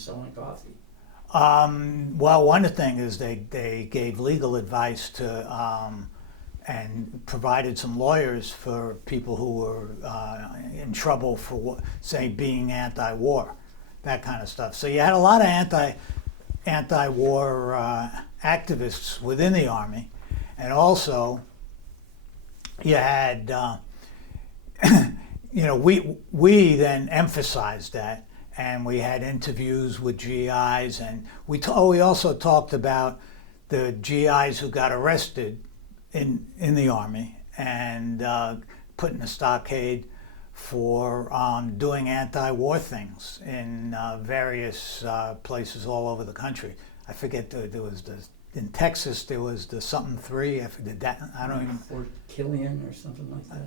selling coffee? Well, one thing is they gave legal advice to and provided some lawyers for people who were in trouble for, say, being anti-war, that kind of stuff. So you had a lot of anti-war activists within the Army, and also you had, we then emphasized that, and we had interviews with GIs, and we also talked about the GIs who got arrested in the Army and put in a stockade for doing anti-war things in various places all over the country. I forget, there was in Texas there was the something 3. I don't even. Fort Killian or something like that.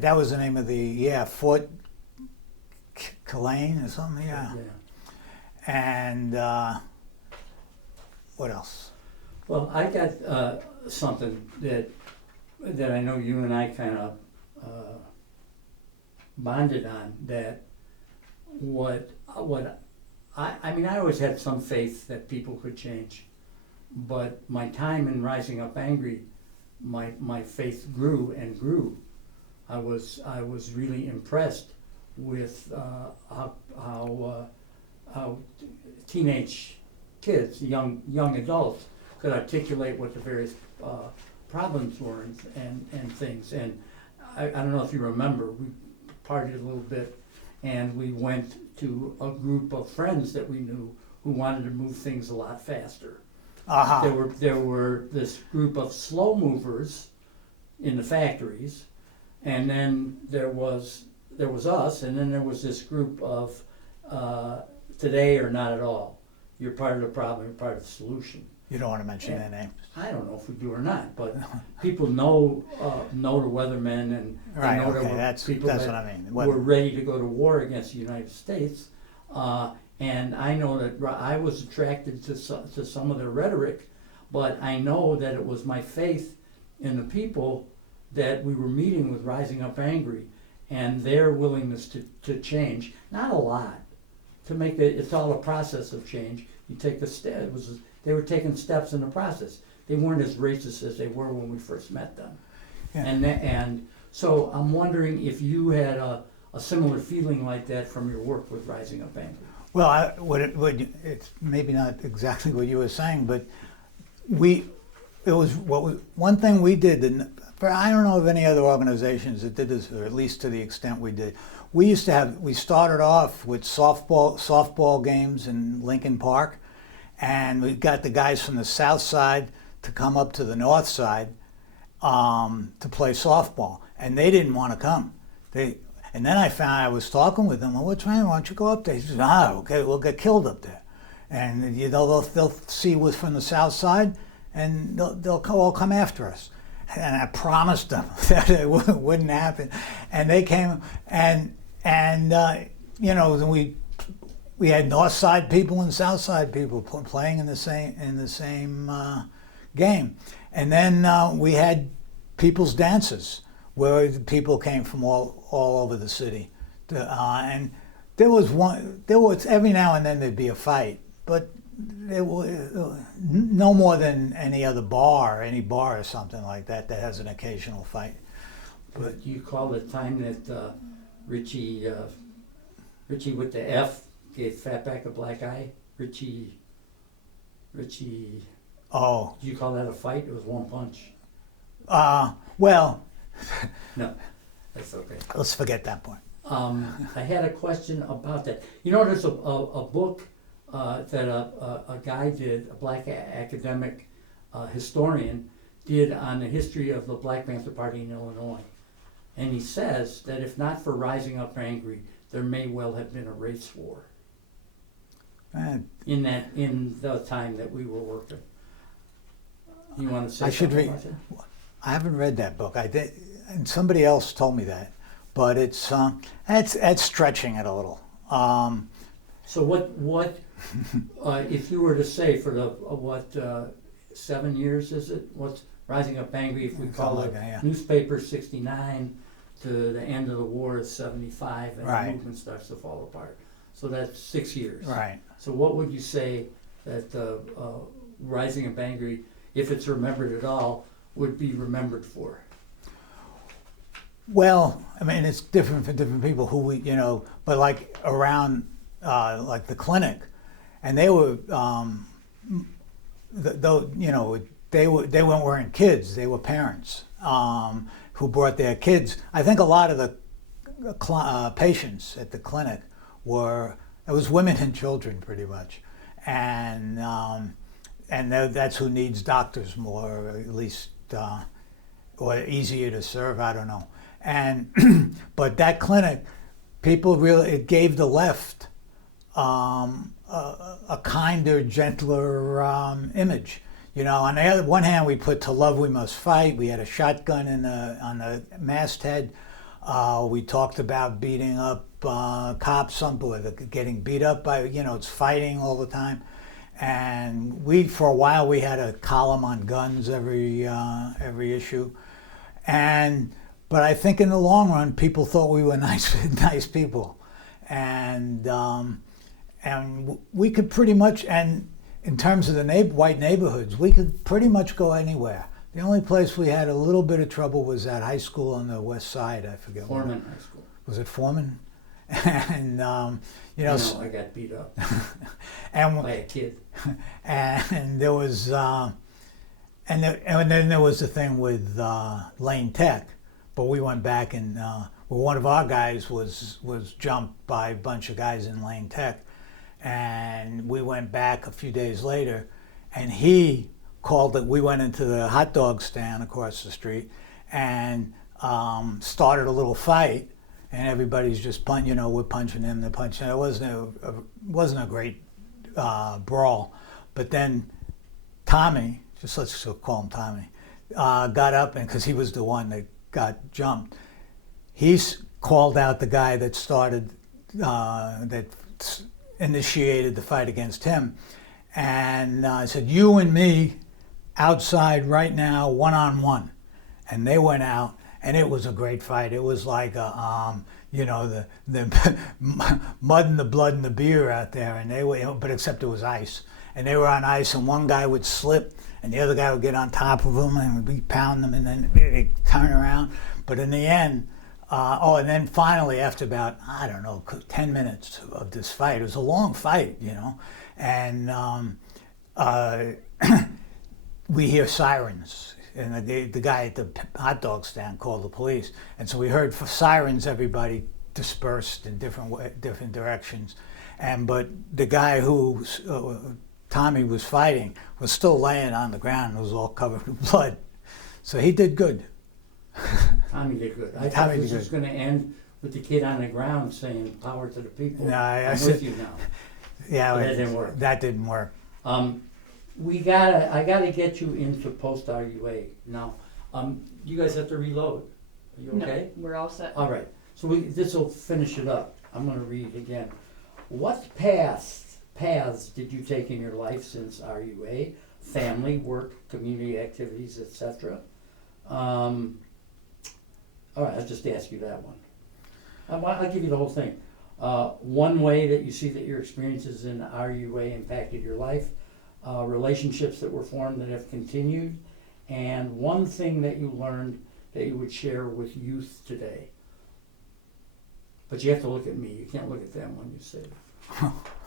That was the name of the Fort Killian or something, yeah. And what else? Well, I got something that I know you and I kind of bonded on. That I mean, I always had some faith that people could change, but my time in Rising Up Angry, my faith grew and grew. I was really impressed with how teenage kids, young adults, could articulate what the various problems were and things. And I don't know if you remember, we partied a little bit, and we went to a group of friends that we knew who wanted to move things a lot faster. Uh-huh. There were this group of slow movers in the factories, and then there was us, and then there was this group of today or not at all. You're part of the problem, you're part of the solution. You don't want to mention their name. I don't know if we do or not, but people know the weathermen, and Right, they know okay, there were that's people what that I mean. were ready to go to war against the United States. And I know that I was attracted to some of their rhetoric, but I know that it was my faith in the people that we were meeting with Rising Up Angry, and their willingness to change. Not a lot. To make it's all a process of change. You take the step. They were taking steps in the process. They weren't as racist as they were when we first met them. Yeah. And so I'm wondering if you had a similar feeling like that from your work with Rising Up Angry. Well, it's maybe not exactly what you were saying, but one thing we did, I don't know of any other organizations that did this, or at least to the extent we did. We started off with softball games in Lincoln Park, and we got the guys from the south side to come up to the north side to play softball, and they didn't want to come. And then I was talking with them. Well, what's wrong? Why don't you go up there? He said, okay, we'll get killed up there. And they'll see what's from the south side, and they'll all come after us. And I promised them that it wouldn't happen. And they came, and we had north side people and south side people playing in the same game. And then we had people's dances, where people came from all over the city, and there was every now and then there'd be a fight, but it was no more than any bar or something like that has an occasional fight. But do you call the time that Richie with the F gave Fatback a black eye? Richie. Oh. Do you call that a fight? It was one punch. Well. No, that's okay. Let's forget that part. I had a question about that. You know, there's a book that a guy did, a black academic historian did on the history of the Black Panther Party in Illinois. And he says that if not for Rising Up Angry, there may well have been a race war in the time that we were working. You want to say something about that? I haven't read that book. I did, and somebody else told me that, but it's stretching it a little. So what if you were to say for the 7 years is it? What's Rising Up Angry? If we call it newspaper 69 to the end of the war is 75, and right. The movement starts to fall apart. So that's 6 years. Right. So what would you say that Rising Up Angry, if it's remembered at all, would be remembered for? Well, I mean, it's different for different people who we, but like around, like the clinic, and they were, though, they weren't kids, they were parents who brought their kids. I think a lot of the patients at the clinic it was women and children pretty much, and that's who needs doctors more, or at least, or easier to serve. I don't know. And but that clinic, it gave the left a kinder, gentler image. On the one hand, we put "To Love We Must Fight." We had a shotgun on the masthead. We talked about beating up cops, getting beat up by, it's fighting all the time. And for a while, we had a column on guns every issue. But I think in the long run, people thought we were nice people, and we could pretty much, and in terms of the white neighborhoods, we could pretty much go anywhere. The only place we had a little bit of trouble was that high school on the west side. I forget. Foreman High School. Was it Foreman? And I got beat up and by a kid. And there was and then there was the thing with Lane Tech, but we went back and one of our guys was jumped by a bunch of guys in Lane Tech, and we went back a few days later, and he called it. We went into the hot dog stand across the street and started a little fight, and everybody's just we're punching him, they're punching. It wasn't a great brawl, but then Tommy, let's call him Tommy, got up, and because he was the one that got jumped, he's called out the guy that started, that initiated the fight against him, and I said, "You and me outside right now, one-on-one." And they went out, and it was a great fight. It was like the mud and the blood and the beer out there, and but except it was ice, and they were on ice, and one guy would slip, and the other guy would get on top of him, and we'd pound them, and then they'd turn around. But in the end, and then finally, after about, 10 minutes of this fight, it was a long fight, and we hear sirens, and the guy at the hot dog stand called the police, and so we heard sirens. Everybody dispersed in different directions, but the guy who Tommy was fighting was still laying on the ground and was all covered in blood, so he did good. Tommy did good. I thought this was going to end with the kid on the ground saying "Power to the people." No, I'm with you now. Yeah, but that didn't work. That didn't work. I gotta get you into post RUA now. You guys have to reload. Are you okay? No, we're all set. All right. So this will finish it up. I'm going to read again. What paths did you take in your life since RUA? Family, work, community activities, etc. All right, I'll just ask you that one. I'll give you the whole thing. One way that you see that your experiences in RUA impacted your life, relationships that were formed that have continued, and one thing that you learned that you would share with youth today. But you have to look at me. You can't look at them when you say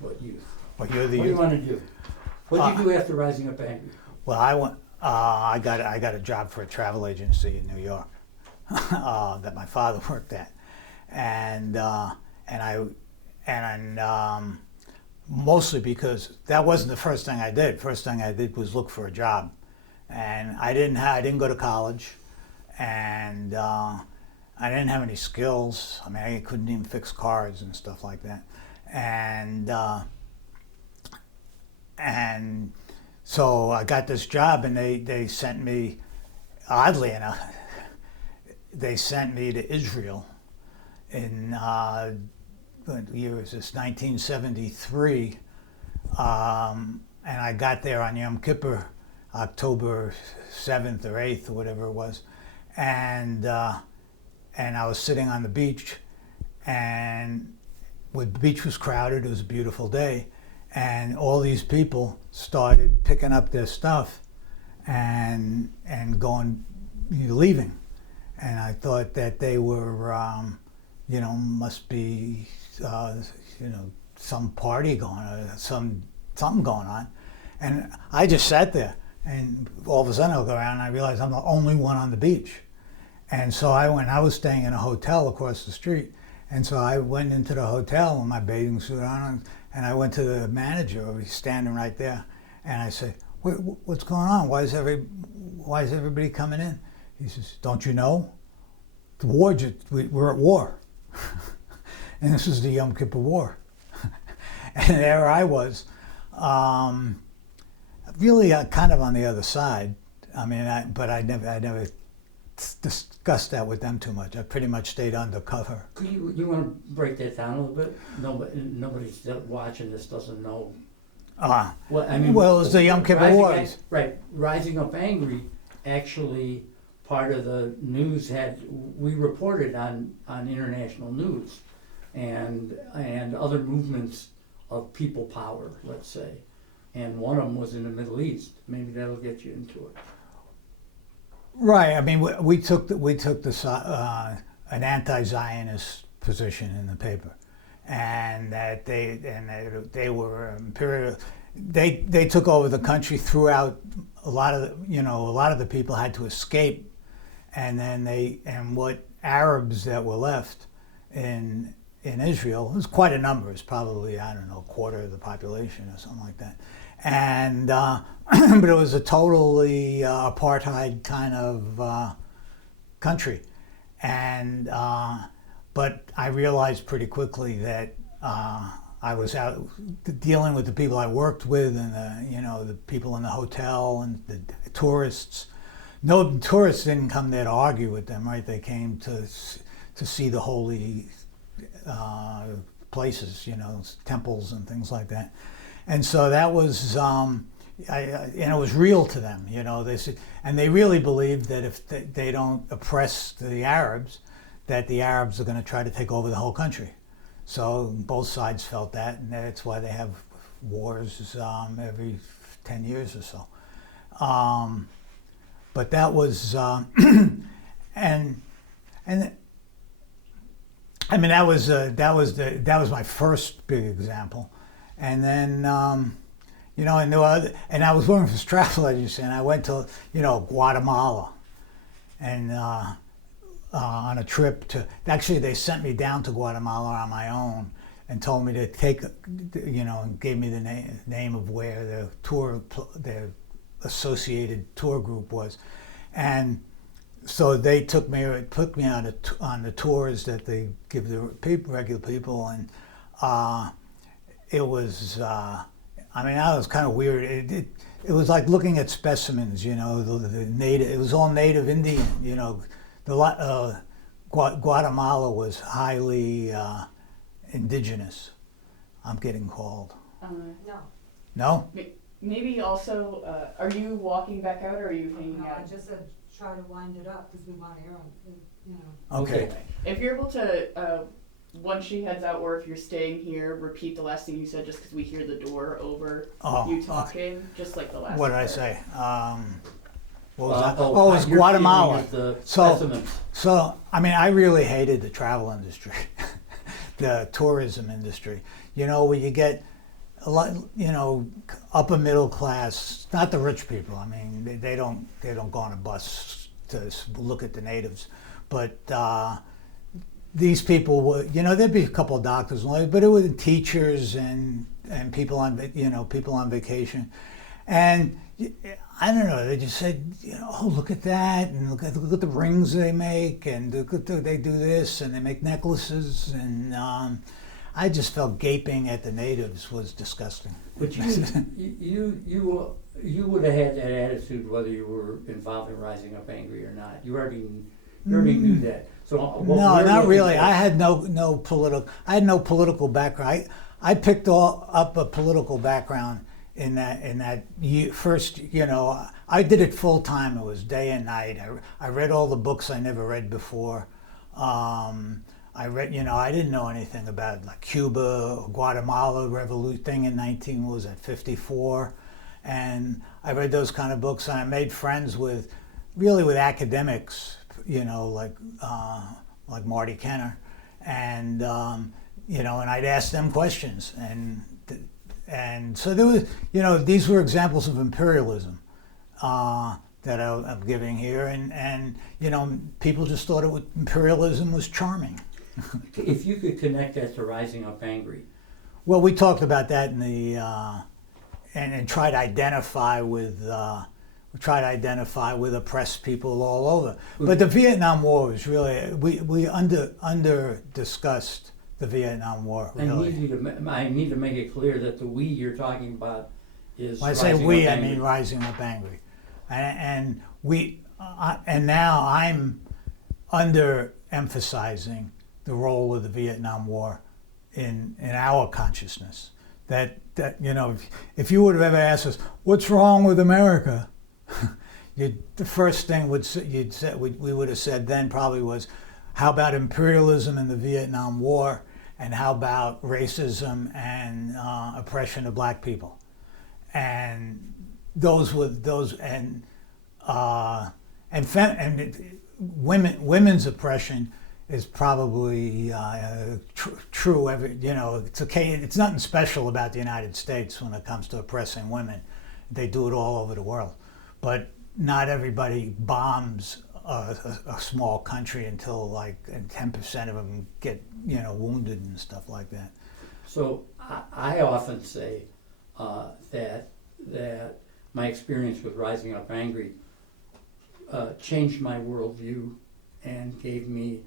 what youth. Well, you're the what do you want to do? What did you do after Rising Up Angry? Well, I got a job for a travel agency in New York that my father worked at, and mostly because that wasn't the first thing I did. First thing I did was look for a job, and I didn't go to college, and I didn't have any skills. I mean, I couldn't even fix cars and stuff like that, and so I got this job, and they sent me, oddly enough, they sent me to Israel in what year was this? 1973, and I got there on Yom Kippur, October 7th or 8th or whatever it was, and I was sitting on the beach, and the beach was crowded. It was a beautiful day, and all these people started picking up their stuff and going, leaving. And I thought that they were, must be, some party going on, something going on. And I just sat there, and all of a sudden I look around and I realized I'm the only one on the beach. And so I was staying in a hotel across the street. And so I went into the hotel with my bathing suit on, and I went to the manager, he's standing right there. And I said, what's going on? Why is everybody coming in? He says, don't you know? The war, we're at war. And this is the Yom Kippur War. And there I was, really kind of on the other side. I mean, I never discussed that with them too much. I pretty much stayed undercover. Could you want to break that down a little bit? Nobody's watching this doesn't know. Well, it was the Yom Kippur Wars. Right, Rising Up Angry, actually, part of the news we reported on international news, and other movements of people power, let's say, and one of them was in the Middle East. Maybe that'll get you into it. Right. I mean, we took an anti-Zionist position in the paper, and that they were imperial. They took over the country throughout. A lot of the people had to escape, and then what Arabs that were left in Israel, it was quite a number. It's probably, I don't know, a quarter of the population or something like that. And but it was a totally apartheid kind of country, and but I realized pretty quickly that I was out dealing with the people I worked with, and the people in the hotel and the tourists. No, tourists didn't come there to argue with them, right? They came to see the holy places, temples and things like that. And so that was, and it was real to them, They said, and they really believed that if they don't oppress the Arabs, that the Arabs are going to try to take over the whole country. So both sides felt that, and that's why they have wars every 10 years or so. But that was, and I mean that was my first big example. And then, and I was working for this travel agency, and I went to, Guatemala, and on a trip actually they sent me down to Guatemala on my own and told me to take, and gave me the name of where the associated tour group was. And so they put me on the tours that they give the regular people, and it was, that was kind of weird. It was like looking at specimens, the native. It was all native Indian, Guatemala was highly indigenous. I'm getting called. No. No? Maybe also, are you walking back out, or are you hanging out? I just said try to wind it up because we want to hear them, Okay. If you're able to, once she heads out, or if you're staying here, repeat the last thing you said, just because we hear the door over you talking, okay. Just like the last. What did I say? What was that? It was Guatemala. So, I really hated the travel industry, the tourism industry. Where you get a lot, upper middle class, not the rich people. I mean, they don't go on a bus to look at the natives, but these people were, there'd be a couple of doctors, but it was teachers and people on vacation, and I don't know. They just said, oh, look at that, and look at the rings they make, and they do this, and they make necklaces, and I just felt gaping at the natives was disgusting. But you would have had that attitude whether you were involved in Rising Up Angry or not. You already knew that. So no, not really. I had no political background. I picked up a political background in that first. I did it full time. It was day and night. I read all the books I never read before. I read, I didn't know anything about like Cuba or Guatemala revolution thing in 54, and I read those kind of books, and I made friends with academics, like Marty Kenner, and and I'd ask them questions, and so there was, these were examples of imperialism that I'm giving here, and people just thought imperialism was charming. If you could connect that to Rising Up Angry. Well, we talked about that in the and tried to identify with oppressed people all over. But the Vietnam War was really we under discussed the Vietnam War. Really. I need to make it clear that the we you're talking about is. When I say we, I mean Rising Up Angry, and now I'm underemphasizing the role of the Vietnam War in our consciousness. That if you would have ever asked us what's wrong with America, the first thing we would have said then probably was, how about imperialism in the Vietnam War, and how about racism and oppression of black people, and women's oppression is probably true. It's nothing special about the United States when it comes to oppressing women. They do it all over the world, but not everybody bombs a small country until 10% of them get wounded and stuff like that. So I often say that my experience with Rising Up Angry changed my worldview and gave me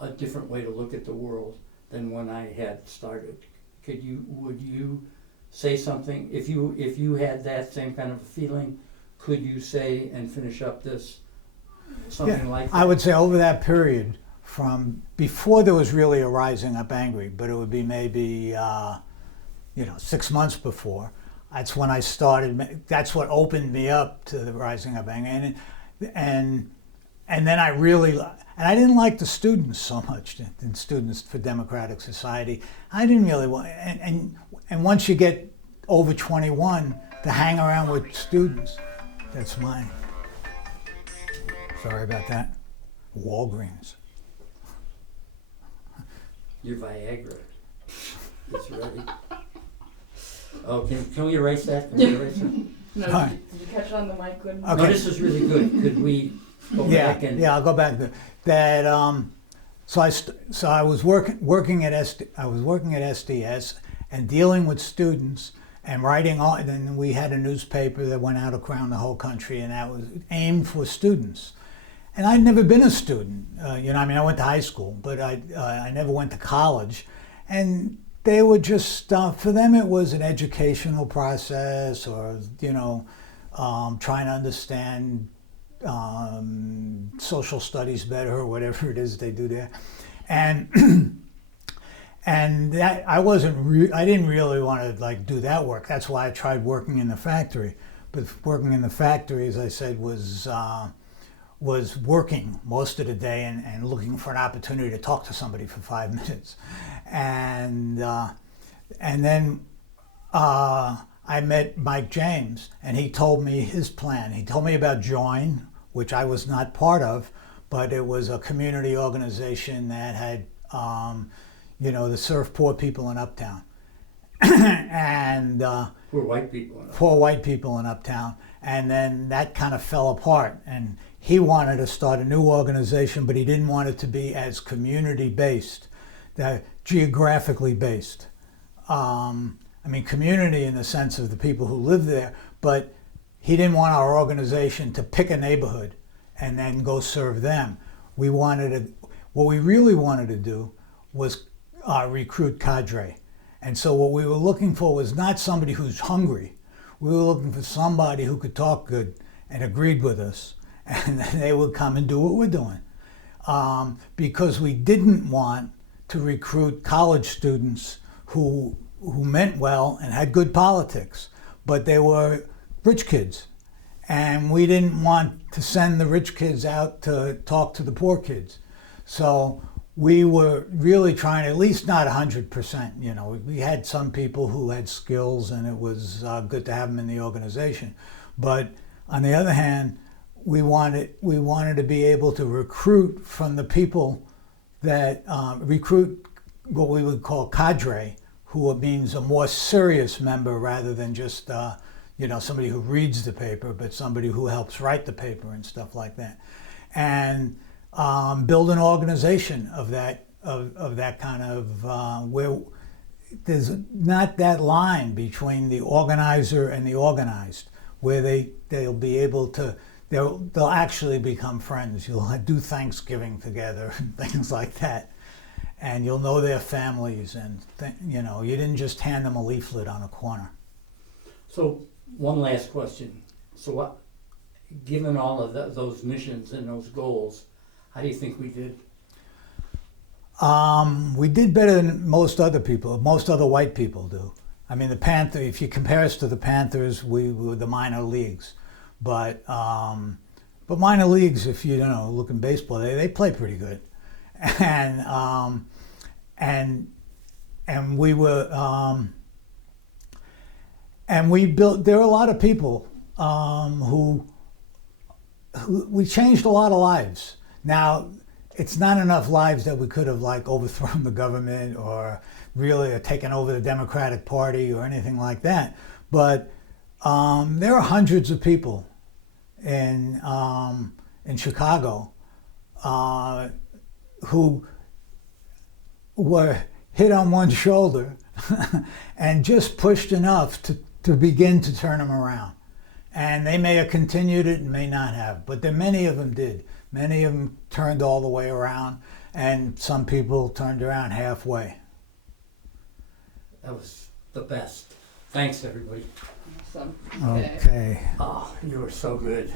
a different way to look at the world than when I had started. Would you say something, if you had that same kind of feeling, could you say and finish up this something like that? I would say over that period, from before there was really a Rising Up Angry, but it would be maybe 6 months before. That's when I started. That's what opened me up to the Rising Up Angry, and then I really. And I didn't like the students so much, the Students for Democratic Society. I didn't really want, and once you get over 21, to hang around with students, that's mine. Sorry about that. Walgreens. Your Viagra is ready. Oh, can we erase that? Can we erase it? No, Hi. did you catch it on the mic? Good. Okay. No, this is really good. Could we go back and... Yeah, I'll go back to that. So I was working at SDS and dealing with students and writing on. And then we had a newspaper that went out around the whole country, and that was aimed for students. And I'd never been a student. I went to high school, but I never went to college. And they were just for them it was an educational process, or trying to understand social studies better, or whatever it is they do there, and that I didn't really want to do that work. That's why I tried working in the factory. But working in the factory, as I said, was working most of the day and looking for an opportunity to talk to somebody for 5 minutes, and then I met Mike James, and he told me his plan. He told me about Join, which I was not part of, but it was a community organization that had, to serve poor people in Uptown. And Poor white people. Poor white people in Uptown. And then that kind of fell apart. And he wanted to start a new organization, but he didn't want it to be as community-based, geographically based. Community in the sense of the people who live there, but he didn't want our organization to pick a neighborhood and then go serve them. What we really wanted to do was recruit cadre. And so what we were looking for was not somebody who's hungry. We were looking for somebody who could talk good and agreed with us, and then they would come and do what we're doing. Because we didn't want to recruit college students who meant well and had good politics, but they were rich kids. And we didn't want to send the rich kids out to talk to the poor kids. So we were really trying, at least not 100%. You know, we had some people who had skills, and it was good to have them in the organization. But on the other hand, we wanted to be able to recruit from the people that recruit what we would call cadre, who means a more serious member rather than just somebody who reads the paper, but somebody who helps write the paper and stuff like that, and build an organization of that kind of where there's not that line between the organizer and the organized, where they'll be able to. They'll actually become friends. You'll do Thanksgiving together and things like that, and you'll know their families. And you didn't just hand them a leaflet on a corner. So one last question. So what, given all of those missions and those goals, how do you think we did? We did better than most other white people do. I mean, the Panther. If you compare us to the Panthers, we were the minor leagues. But minor leagues, if you look in baseball, they play pretty good, and we were and we built. There were a lot of people who we changed a lot of lives. Now, it's not enough lives that we could have overthrown the government or really taken over the Democratic Party or anything like that, but there are hundreds of people in Chicago who were hit on one shoulder and just pushed enough to begin to turn them around. And they may have continued it and may not have, but many of them did. Many of them turned all the way around, and some people turned around halfway. That was the best. Thanks, everybody. Awesome. Okay. Oh, you were so good.